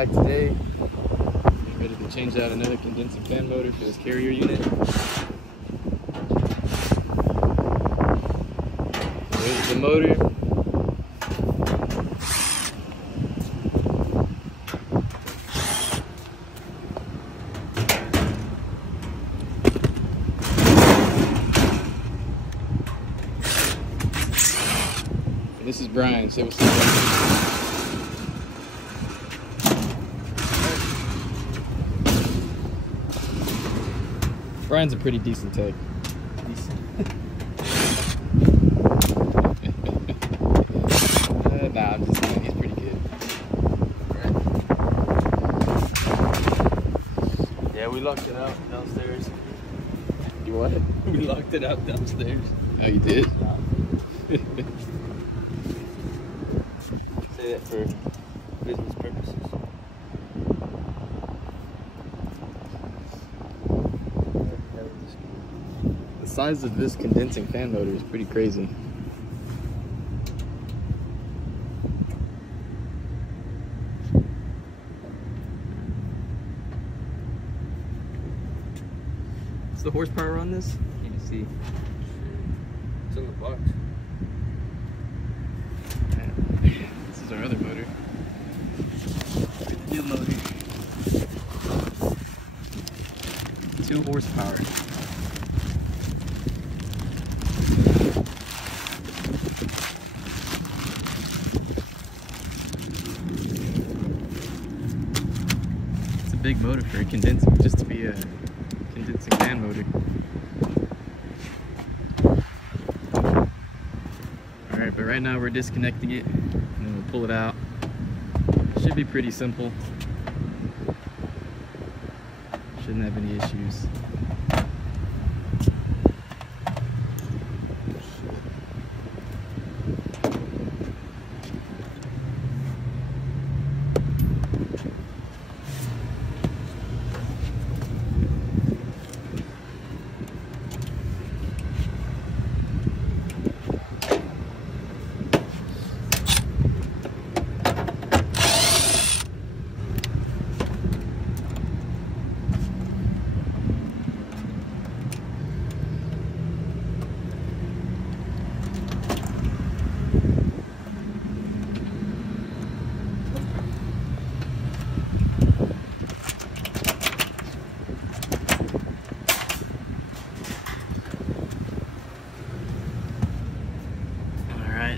Hvac today. Getting ready to change out another condensing fan motor for this carrier unit. There's the motor. And this is Brian. Say what's up. Brian's a pretty decent tech. Nah, I'm just kidding. He's pretty good. Yeah, we locked it out downstairs. You what? We locked it out downstairs. Oh, you did? Say that for business purposes. The size of this condensing fan motor is pretty crazy. What's the horsepower on this? Can't you see? It's in the box. This is our other motor. New motor. 2 horsepower. It's a big motor for a condensing, just to be a condensing fan motor. Alright, but right now we're disconnecting it and then we'll pull it out. Should be pretty simple. Shouldn't have any issues.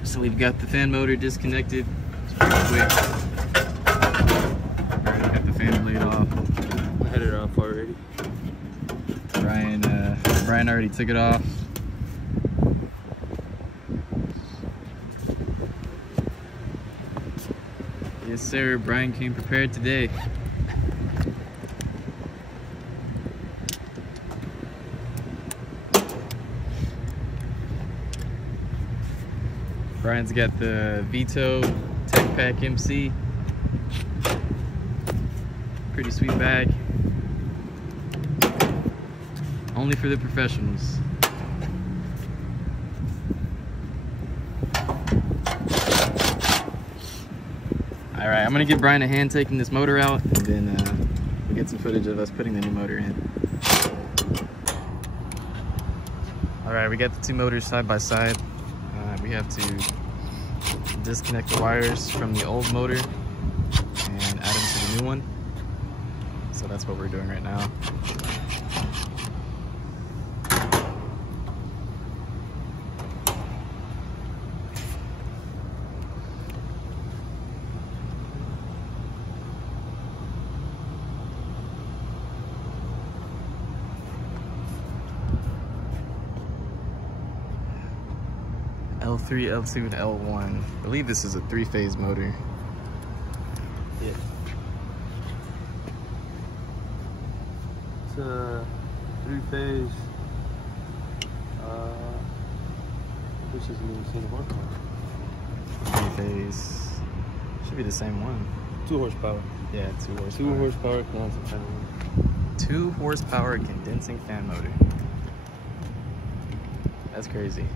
So we've got the fan motor disconnected. It's pretty quick. Already got the fan blade off. I had it off already. Brian already took it off. Yes sir, Brian came prepared today. Brian's got the Vito Tech Pack MC. Pretty sweet bag. Only for the professionals. Alright, I'm gonna give Brian a hand taking this motor out, and then we'll get some footage of us putting the new motor in. Alright, we got the 2 motors side by side. We have to disconnect the wires from the old motor and add them to the new one. So that's what we're doing right now. L3, L2, and L1. I believe this is a 3-phase motor. Yeah. It's a 3-phase. Which is the same horsepower. 3-phase. Should be the same one. 2 horsepower. Yeah, 2 horsepower. 2 horsepower condensing fan motor. 2 horsepower condensing fan motor. That's crazy.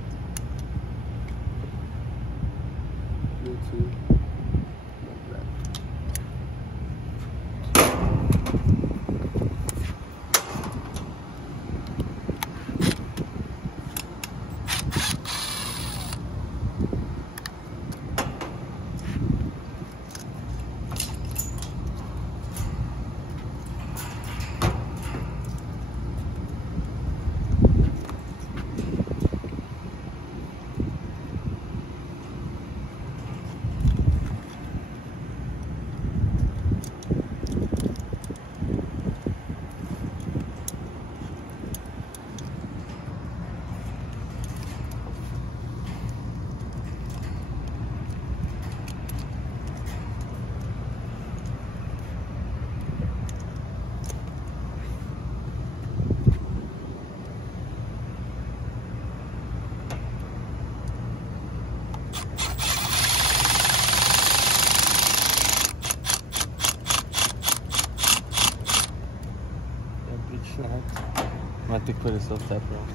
I have to put a self tapper on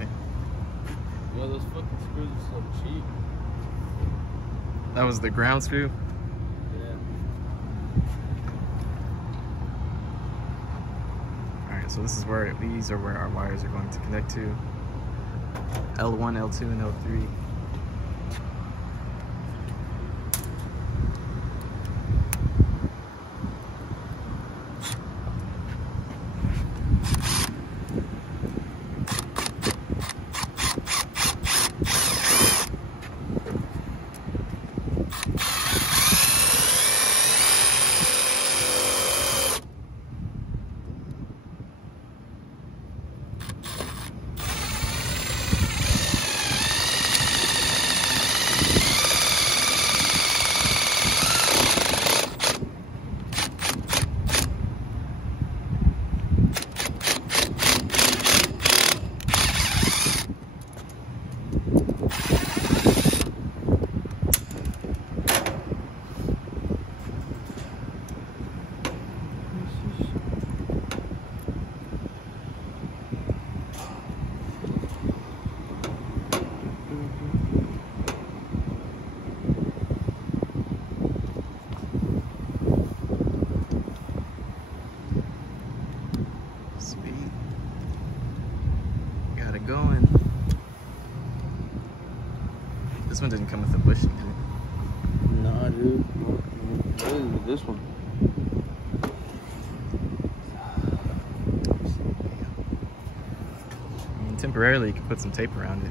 it. Yo, those fucking screws are so cheap. That was the ground screw. Yeah. Alright, so this is where these are where our wires are going to connect to. L1, L2, and L3. Going. This one didn't come with a bushing, did it? Nah, dude. Really, this one. I mean, temporarily, you can put some tape around it.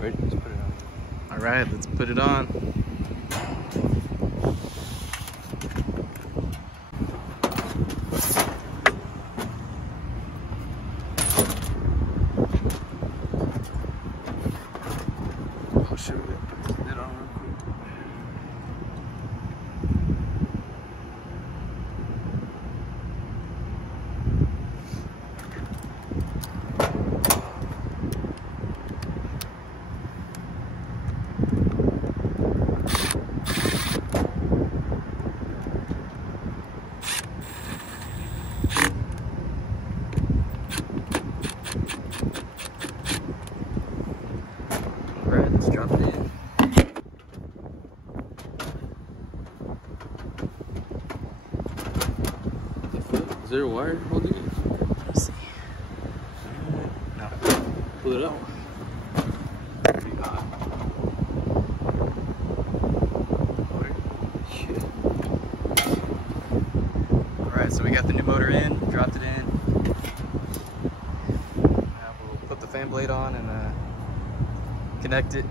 Ready? Let's put it on. All right, let's put it on. Oh, shit. We gotta put this lid on real quick. Alright, let's drop it in. Is there a wire holding it? Let's see. No. Pull it up. Pretty hot. Shit. Alright, so we got the new motor in, dropped it in. Now we'll put the fan blade on and connect it.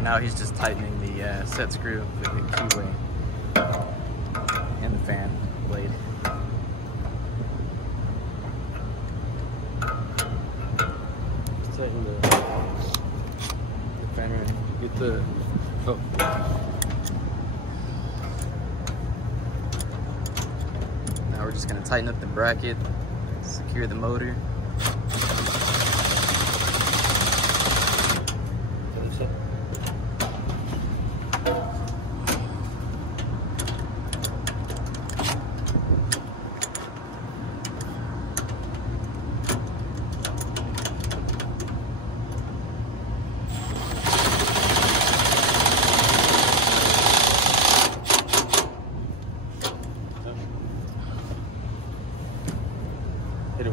Now he's just tightening the set screw with the keyway and the fan blade. Get the. Oh. Now we're just gonna tighten up the bracket, secure the motor. Hit it.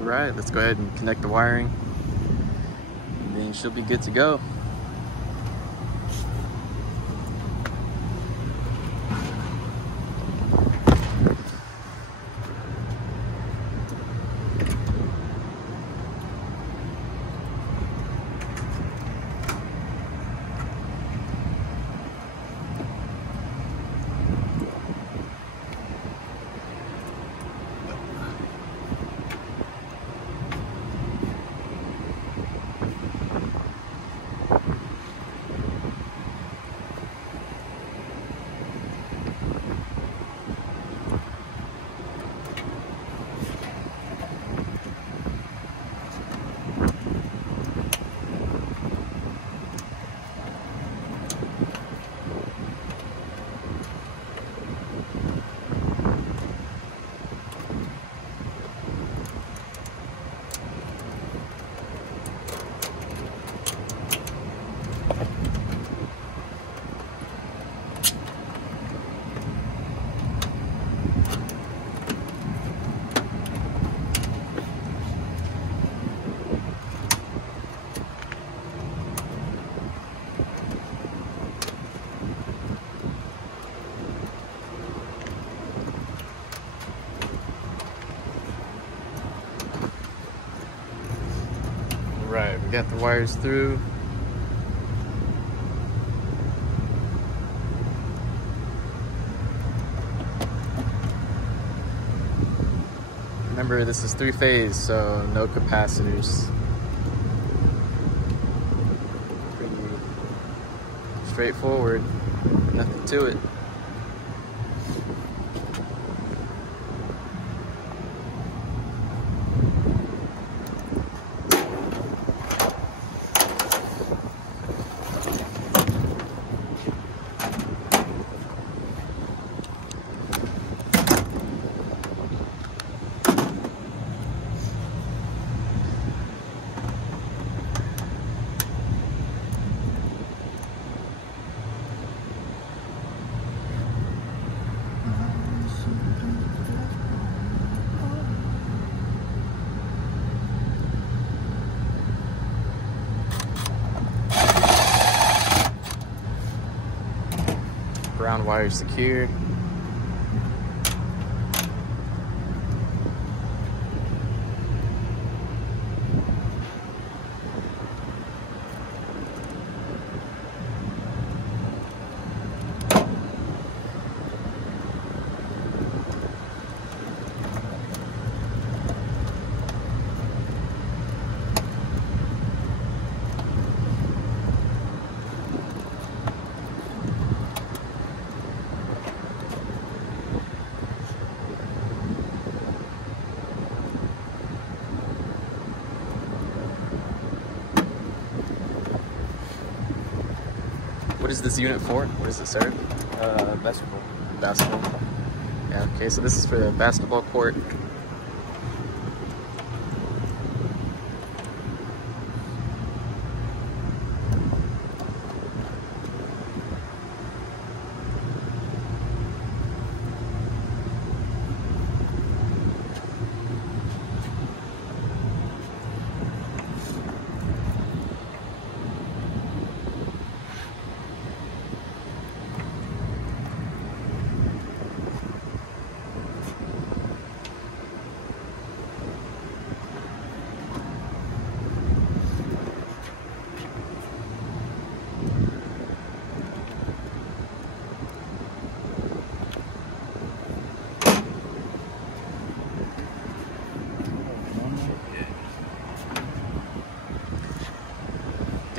Alright, let's go ahead and connect the wiring. Then she'll be good to go. Right, we got the wires through. Remember, this is 3-phase, so no capacitors. Pretty straightforward, nothing to it. Ground wire secured. What is this unit for? What does it serve? Basketball. Basketball. Yeah, okay, so this is for the basketball court.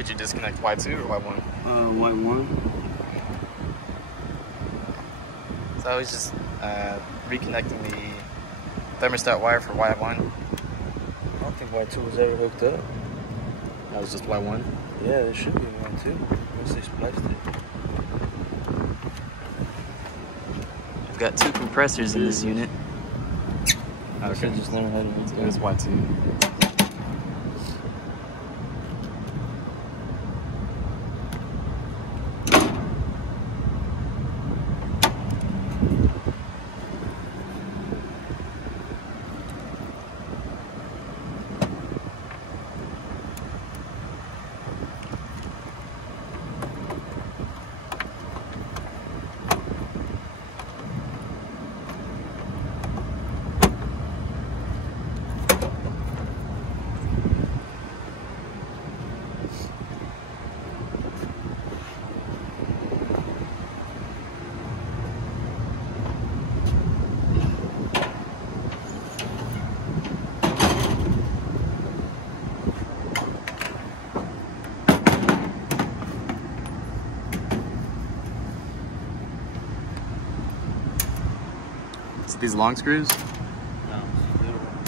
Did you disconnect Y2 or Y1? Y1. So I was just reconnecting the thermostat wire for Y1. I don't think Y2 was ever hooked up. That was just Y1. Yeah, there should be Y2. Once they spliced it. We've got 2 compressors in this unit. I should just learn how to use It was Y2. These long screws? No, it's a little one.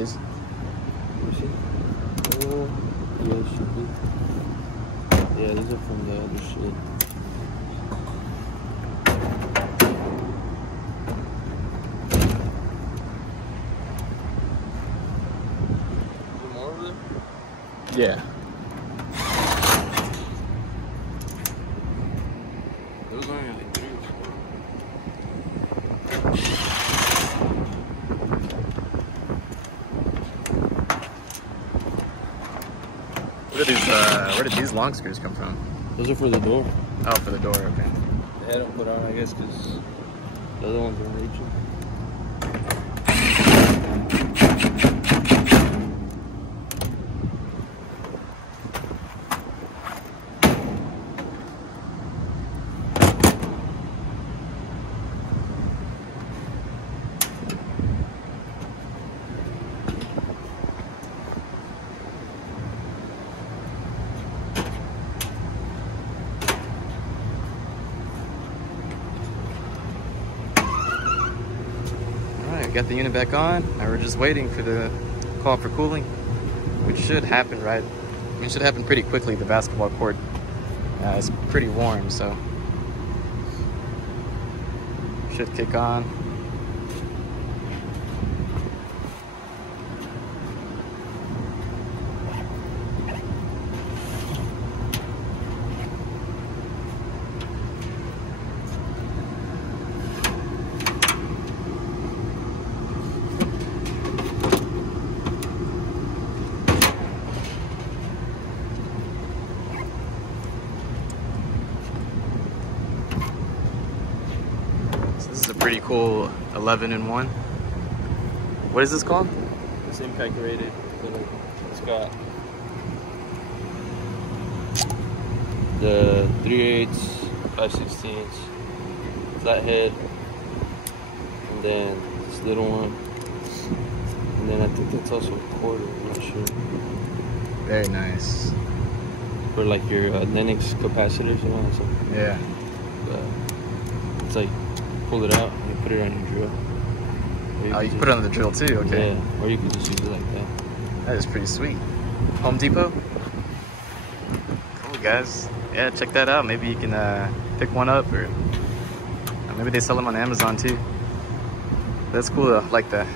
Is Yeah, it should be. Yeah, these are from the other shit. Is there more over there? yeah. There was only like 3 or 4. Where did these long screws come from? Those are for the door. Oh, for the door, okay. They had them put on, I guess, because the other ones were reaching. Got the unit back on. Now we're just waiting for the call for cooling, which should happen it should happen pretty quickly. The basketball court is pretty warm, so should kick on. Pretty cool 11-in-1. What is this called? It's impact rated. It's got the 3/8, 5/16 flathead, and then this little one, and then I think that's also a quarter. I'm not sure. Very nice. For like your Linux capacitors, you know. So, yeah. It's like pull it out and you put it on your drill. Oh, you can put it on the drill too, okay. Yeah, or you can just use it like that. That is pretty sweet. Home Depot? Cool, guys. Yeah, check that out. Maybe you can pick one up, or maybe they sell them on Amazon too. That's cool, I like that.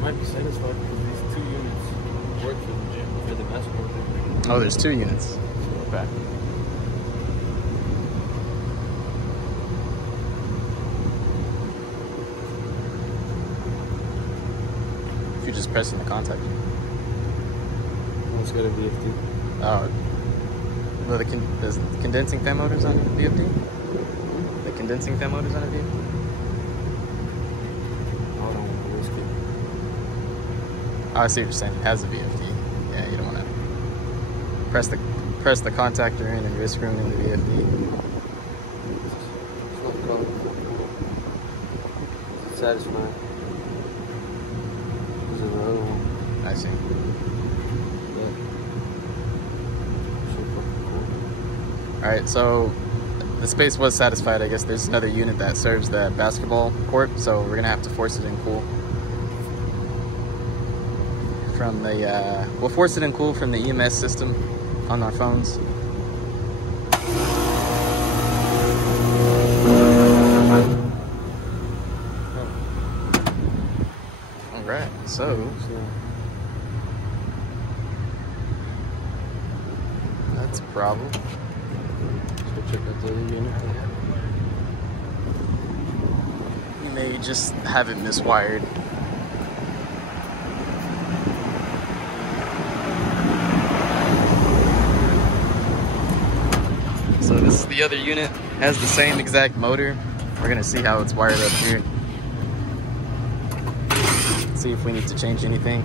Might be satisfied because these 2 units work for the gym, for the That's cool. Oh, there's 2 units. Okay. If you're just pressing the contactor. It's got a VFD. Oh. Well, the condensing fan motors on VFD? The condensing fan motors on a VFD? Hold on, let's get. Oh, I see what you're saying. It has a VFD. Yeah, you don't want to press the contactor in and risk screwing in the VFD. It's not called. It's satisfying. There's another one. I see. All right, so the space was satisfied. I guess there's another unit that serves the basketball court, so we're gonna have to force it in cool from the. We'll force it in cool from the EMS system on our phones. All right, so that's a problem. Check out the other unit. You may just have it miswired. So this is the other unit, has the same exact motor. We're gonna see how it's wired up here. See if we need to change anything.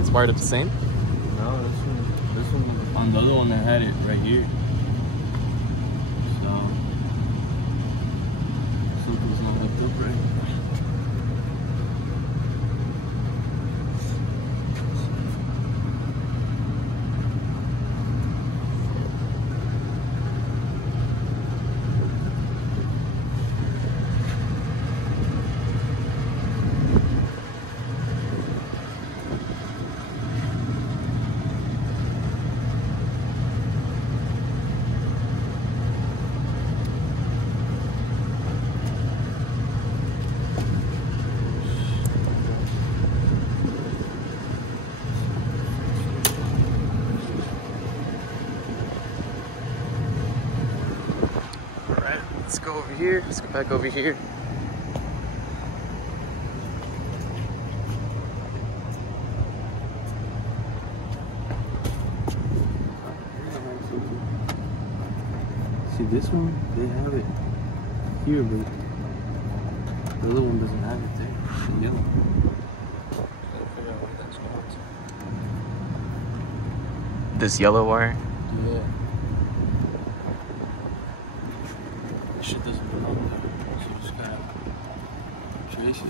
It's wired up the same? No, this one, on the other one, I had it right here. So, something's not hooked up right. Let's go over here. Let's go back over here. See this one? They have it here, but the other one doesn't have it there. The yellow. Gotta figure out where that's going. This yellow wire. Yeah. This shit doesn't belong there, so you just gotta trace it.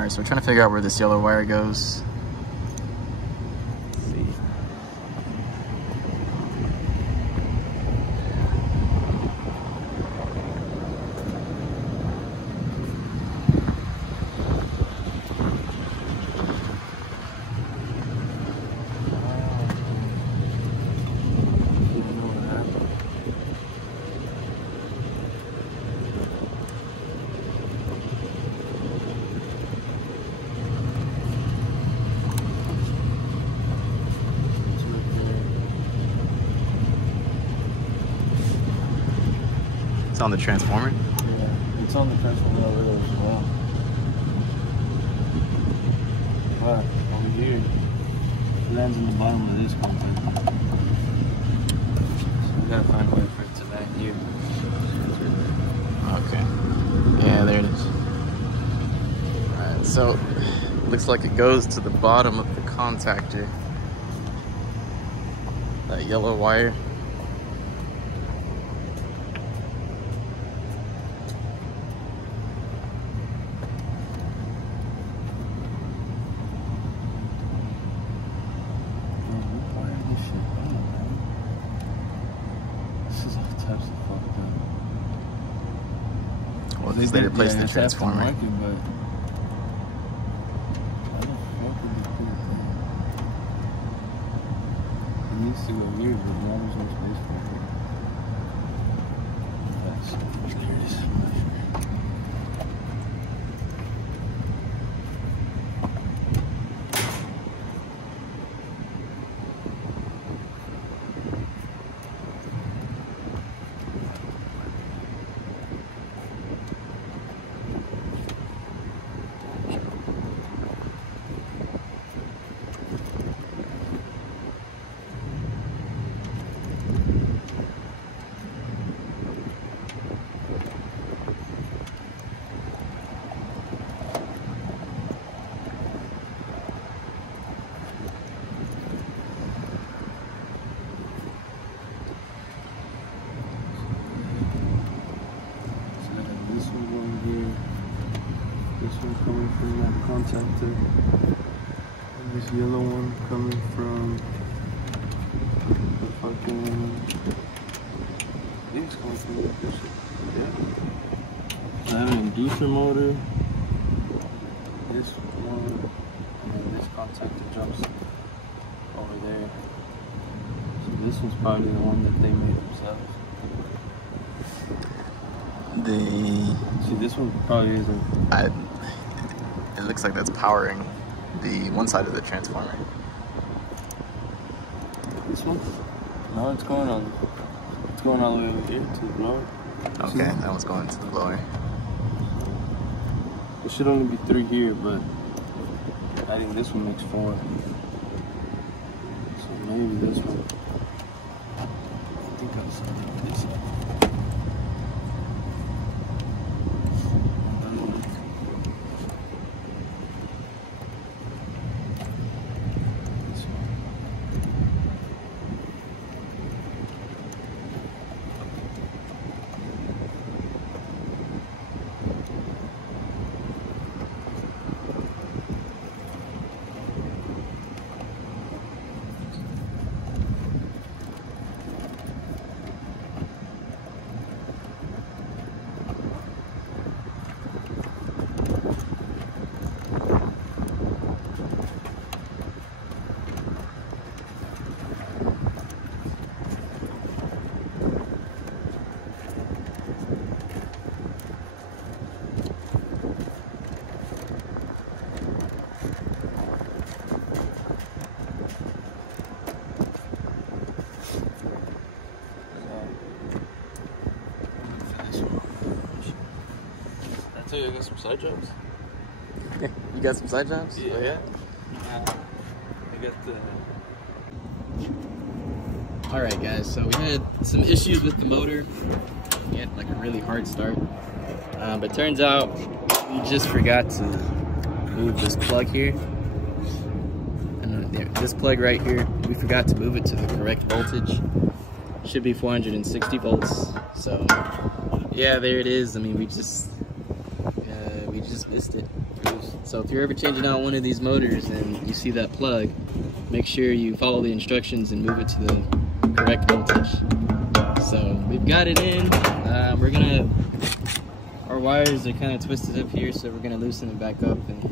Alright, so we're trying to figure out where this yellow wire goes. Let's see. It's on the transformer? Yeah, it's on the transformer over there as well. But over here, it lands in the bottom of this contactor. So we gotta find a way for it to land here. Okay. Yeah, there it is. Alright, so looks like it goes to the bottom of the contactor. That yellow wire. Well, at least they replaced the transformer. It needs to go here, but now there's no space for it. There it is. Coming from that contactor, and this yellow one coming from the fucking, I think it's coming from the inducer. Yeah. So I have an inducer motor, this one, and then this contactor jumps over there. So this one's probably the one that they made themselves. See, this one probably isn't. It looks like that's powering the one side of the transformer. This one? No, it's going on. It's going all the way over here to the blower. Okay, that one's going to the blower. There should only be 3 here, but adding this one makes 4. So maybe this one. I think I was something this side. Hey, I got some side jobs. Yeah, you got some side jobs? Yeah. Oh, yeah? I got the... Alright guys, so we had some issues with the motor. We had like a really hard start. But turns out we just forgot to move this plug here. And this plug right here, we forgot to move it to the correct voltage. Should be 460 volts. So yeah, there it is. I mean, we just missed it. Really. So if you're ever changing out one of these motors and you see that plug, make sure you follow the instructions and move it to the correct voltage. So we've got it in. Our wires are kind of twisted up here, so we're gonna loosen it back up and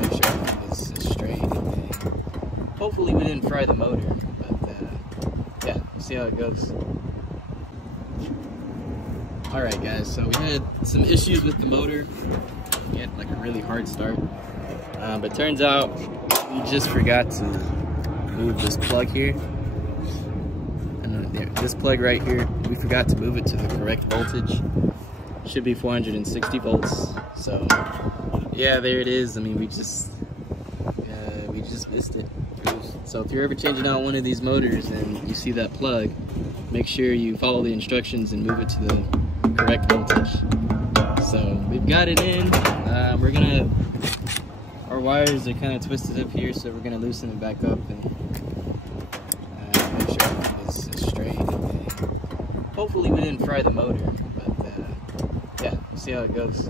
make sure everything is straight. And hopefully we didn't fry the motor, but yeah, we'll see how it goes. Alright guys, so we had some issues with the motor. We had like a really hard start, but turns out we just forgot to move this plug here. This plug right here, we forgot to move it to the correct voltage. Should be 460 volts. So yeah, there it is. I mean, we just missed it. So if you're ever changing out one of these motors and you see that plug, make sure you follow the instructions and move it to the correct voltage. So we've got it in. Our wires are kind of twisted up here, so we're gonna loosen it back up and make sure everything is straight. And hopefully we didn't fry the motor, but yeah, we'll see how it goes.